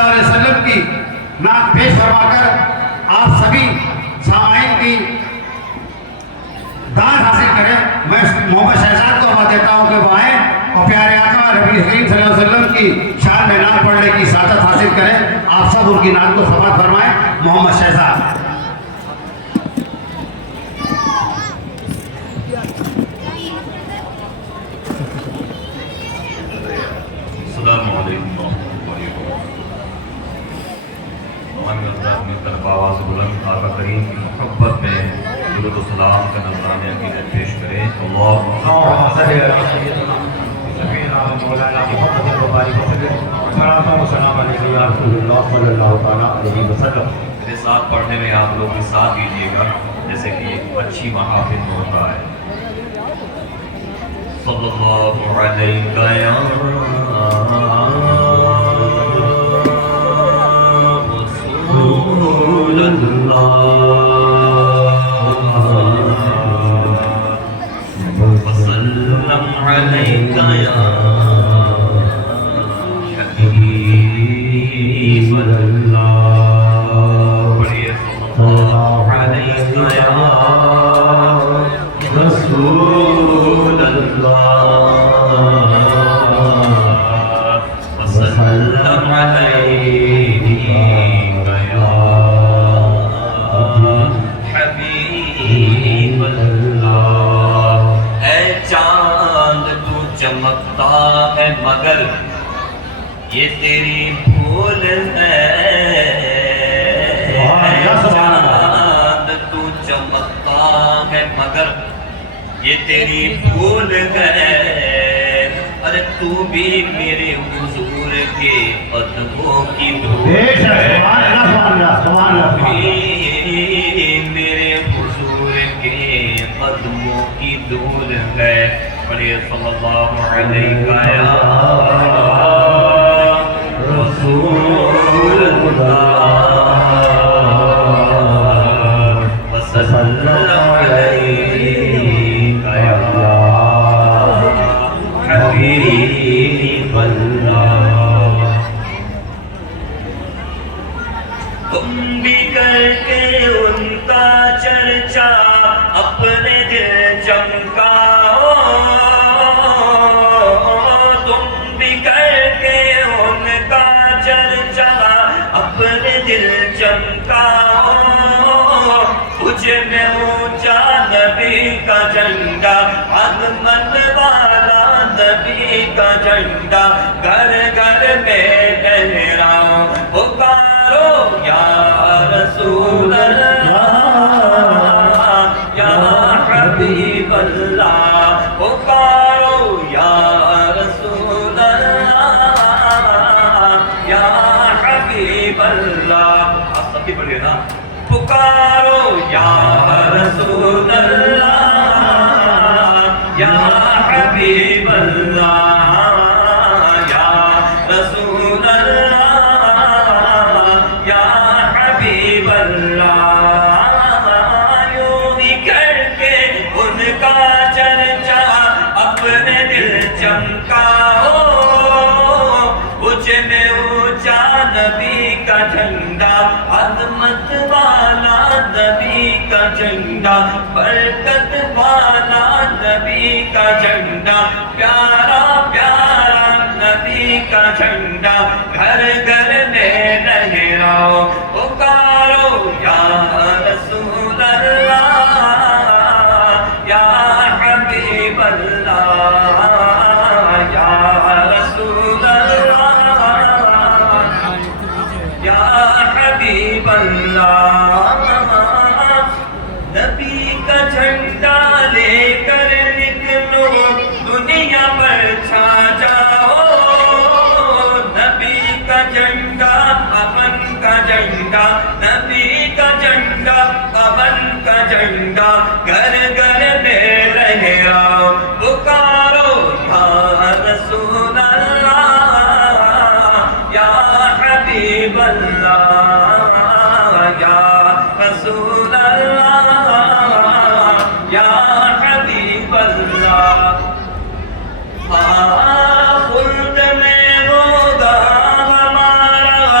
اللہ علیہ وسلم کی نعت پیش فرما کر آپ سبھی سامعین کی داد حاصل کریں. میں محمد شہزاد کو آواز دیتا ہوں کہ وہ آئیں اور پیارے آقا نبی کریم صلی اللہ علیہ وسلم کی شان میں نعت پڑھنے کی سعادت حاصل کریں. آپ سب ان کی نعت کو سماعت فرمائیں. محمد شہزاد. السلام علیکم ورحمۃ اللہ وبرکاتہ. اپنی طرف آواز بلند آقا کریم کی محبت میں درود و سلام کا نذرانہ عقیدت پیش کریں. اللہم صل علی سیدنا سیدنا مولانا محمد وبارک وسلم. صلاۃ و سلام علیہ یا رسول اللہ صلی اللہ تعالیٰ علیہ وسلم. میرے ساتھ پڑھنے میں آپ لوگ بھی ساتھ دیجیے گا جیسے کہ ایک اچھی محافل میں ہوتا ہے. صلی اللہ علیہ یا رسول اللہ وسلم علیک یا حبیب اللہ. پڑھیے صلی اللہ علیک یا رسول اللہ وسلم علیک یا حبیب اللہ. اے چاند تو چمکتا ہے مگر یہ تیری بھول ہے. چاند تو چمکتا ہے مگر یہ تیری بھول ہے. ارے تو بھی میرے حضور کے قدموں کی دھول ہے. میرے حضور کے قدموں کی دھول ہے. پڑھیے صلی اللہ علیہ یا رسول اللہ وسلم علیک یا حبیب اللہ. تم بھی کر کے ان کا چرچا اپنے دل چمکاؤ. تم بھی کر کے ان کا چرچا اپنے دل چمکاؤ. کچھ میں اونچا نبی کا جھنڈا عظمت والا نبی کا جھنڈا گھر گھر میں لہراؤ. پکارو یا رسول اللہ یا حبیب اللہ. پکارو یا رسول اللہ یا حبیب اللہ. آپ سب بھی پڑھیے نا. پکارو یا رسول اللہ یا حبیب اللہ یا رسول اللہ یا حبیب اللہ. یوں ہی کر کے ان کا چرچا اپنے دل چمکاؤ. اونچے میں اونچا نبی کا جھنڈا عظمت والا نبی کا جھنڈا برکت والا نبی کا جھنڈا پیارا پیارا نبی کا جھنڈا گھر گھر میں لہراؤ. پکارو یا رسول اللہ یا حبیب اللہ یا رسول اللہ یا حبیب اللہ. نبی کا جھنڈا لے کر نکلو دنیا پر چھا جاؤ. نبی کا جھنڈا امن کا جھنڈا نبی کا جھنڈا امن کا جھنڈا گھر گھر میں لہراؤ. پکارو یا رسول اللہ یا حبیب اللہ یا رسول اللہ یا حبیب اللہ. خلد میں ہوگا ہمارا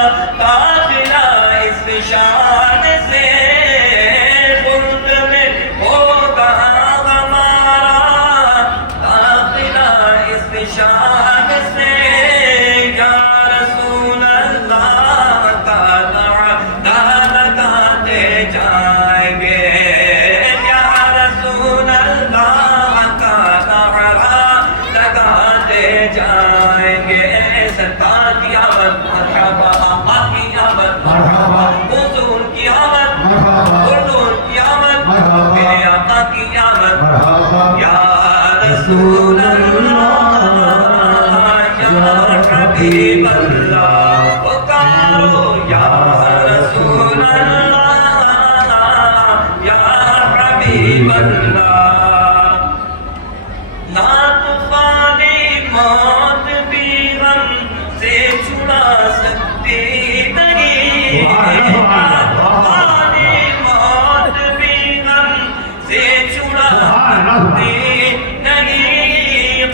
आमद, मरहबा आका की आमद, مرحبا हुजूर की आमद, مرحبا हुजूर की आमद, مرحبا मेरे आका की आमद, مرحبا या रसूल अल्लाह, या हबीब अल्लाह, पुकारो या रसूल अल्लाह, या हबीब अल्लाह। ना तूफानी मौत भी हम से छुड़ा सकती नहीं, ना तूफानी मौत भी हम से छुड़ा सकती नहीं,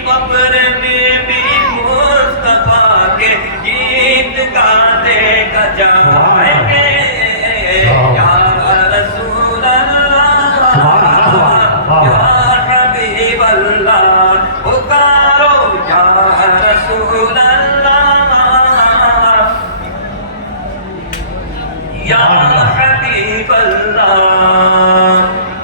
कब्र में भी मुस्तफा के गीत गाते जाएंगे, या रसूल अल्लाह, या हबीब अल्लाह, पुकारो या रसूल अल्लाह, या हबीब अल्लाह।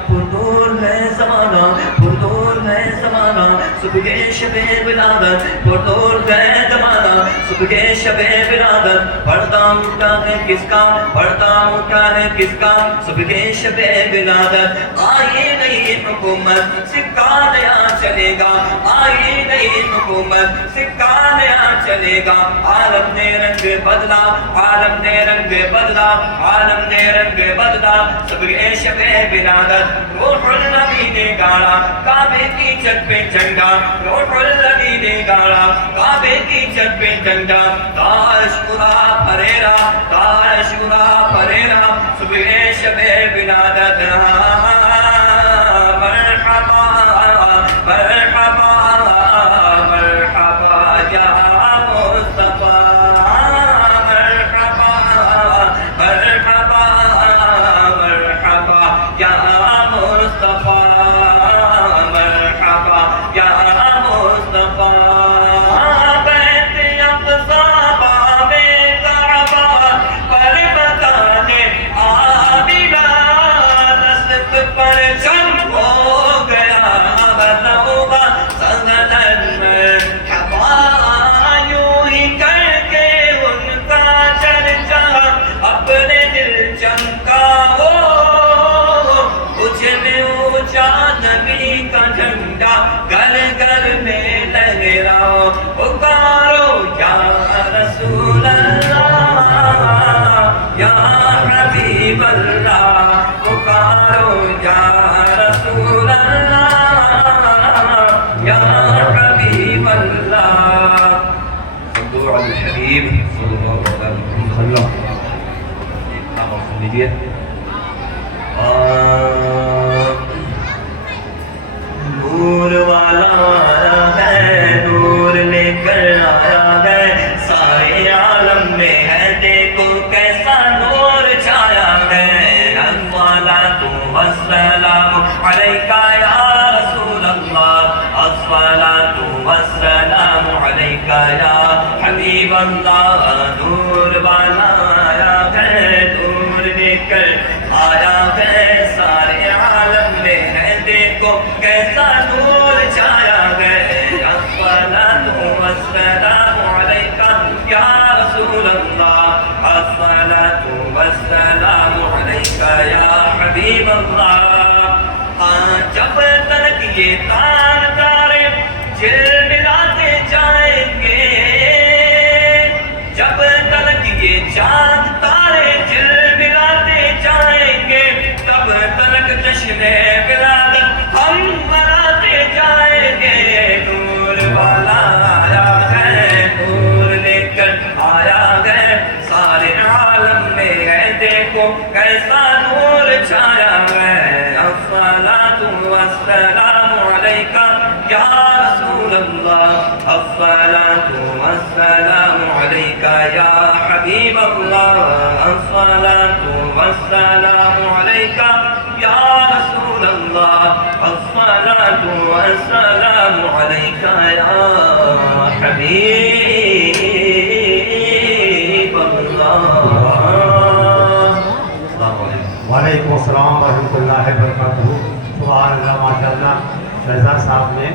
पुरनूर है ज़माना, पुरनूर है ज़माना, सुबह शबे विलादत, पुरनूर है ज़माना, सुबह शबे विलादत, पढ़ता उठा है किसका, पढ़ता उठा है किसका, सुबह शबे विलादत। आए नई हुकूमत, सिक्का नया चलेगा, आए नई हुकूमत, सिक्का नया चलेगा, आलम ने रंग बदला, आलम ने रंग बदला, आलम ने रंग बदला, सुबह शबे विलादत। रूहुल नबी ने गाड़ा काबे की छत पे झंडा, रूहुल नबी ने गाड़ा काबे की छत पे झंडा, ताशुरा फरेरा, ताशुरा फरेरा, सुबह शबे विलादत। मरहबा मरहबा मरहबा या मुस्तफा, मरहबा मरहबा मरहबा या मुस्तफा, मरहबा या मुस्तफा। बैत अक़सा बाबे कअबा पर मकाने आमिना, दस्त पर जम हो गया बनौगा सनदन हवा, यूं ही करके उनका चर्चा अपने दिल चमका हो, कुछ में ऊंचा नबी का झंडा घर घर में लहराओ, पुकारो या रसूल अल्लाह, या हबीब अल्लाह, पुकारो या रसूल अल्लाह, या हबीब अल्लाह। सल्लु अल हबीब सल्लल्लाहु अलैहि वसल्लम। एक नाम और सुन लीजिए। नूर वाला आया है, नूर लेकर आया है, सारे आलम में है, देखो कैसा नूर छाया है। अस्सलातु वस्सलामु अलैका या रसूल अल्लाह, अस्सलातु वस्सलामु अलैका या हबीब अल्लाह। नूर वाला आया है, नूर लेकर आया है, सारे आलम में है, देखो कैसा नूर छाया है। अस्सलातु वस्सलामु अलैका या रसूल अल्लाह, अस्सलातु वस्सलामु अलैका या हबीब अल्लाह। जब तक ये तार तारे झिलमिलाते जाएंगे, जब तक ये चांद तारे झिलमिलाते जाएंगे, तब तक जश्न-ए विलादत हम मनाते जाएंगे। नूर वाला आया है, नूर लेकर आया है, सारे आलम में है, देखो कैसा नूर छाया है। अस्सलातु वस्सलामु अलैका या रसूल अल्लाह, अस्सलातु वस्सलामु अलैका या हबीब अल्लाह, अस्सलातु वस्सलामु अलैका या रसूल अल्लाह, अस्सलातु वस्सलामु अलैका या हबीब अल्लाह। वालेकुम अस्सलाम व रहमतुल्लाहि व बरकातहू। सुभान अल्लाह, माशाअल्लाह। शहजाद साहब ने